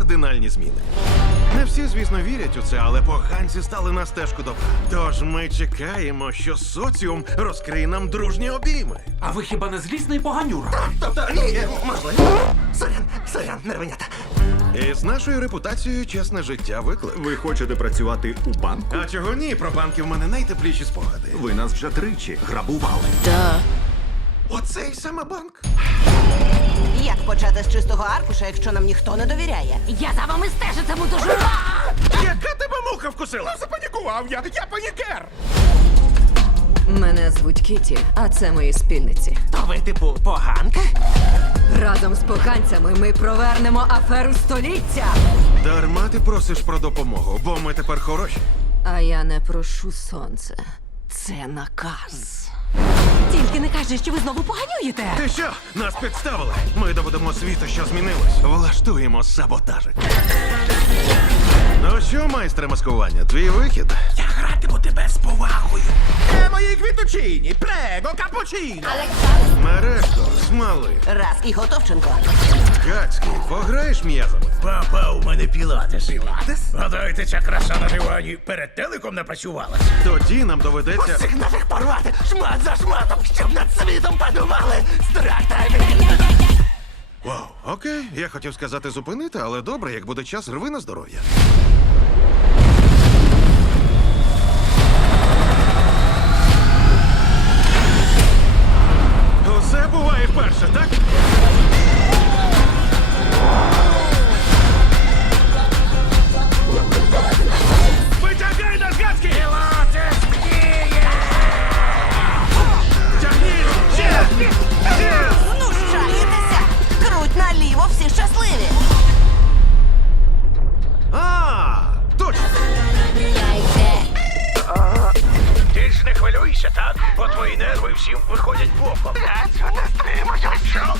кардинальні зміни. Не всі, звісно, вірять у це, але поганці стали на стежку добра. Тож ми чекаємо, що соціум розкриє нам дружні обійми. А ви хіба не злісний поганюра? Тобто, ні, е, можливо. Сорян, сорян, нервенята. І з нашою репутацією чесне життя виклик. Ви хочете працювати у банку? А чого ні? Про банки в мене найтепліші спогади. Ви нас вже тричі грабували. Оцей саме банк. Як почати з чистого аркуша, якщо нам ніхто не довіряє? Я за вами стежитиму дуже. Яка тебе муха вкусила? Запанікував я! Я панікер! Мене звуть Кіті, а це мої спільниці. То ви, типу, поганка? Разом з поганцями ми провернемо аферу століття. Дарма ти просиш про допомогу, бо ми тепер хороші. А я не прошу сонце. Це наказ. Тільки не кажи, що ви знову поганюєте. Ти що? Нас підставили. Ми доведемо світу, що змінилось. Влаштуємо саботажик. Ну що, майстре маскування, твій вихід? Я гратиму тебе з повагою. Е, мої квітучині, прего, капучино. Мережко, смали. Раз і готовченко. Кацький, пограєш м'язами? Папа, у мене пілатес. Пілатес? Гадаєте, ця краса на дивані перед телеком не працювала. Тоді нам доведеться. Усіх наших порвати шмат за шматом, щоб над світом подумали. Страх Вау, окей. Я хотів сказати зупинити, але добре, як буде час, рви на здоров'я. Усе буває вперше, так? Можливо, всі щасливі. А, точно. Ти ж не хвилюйся, так? Бо твої нерви всім виходять боком. Що?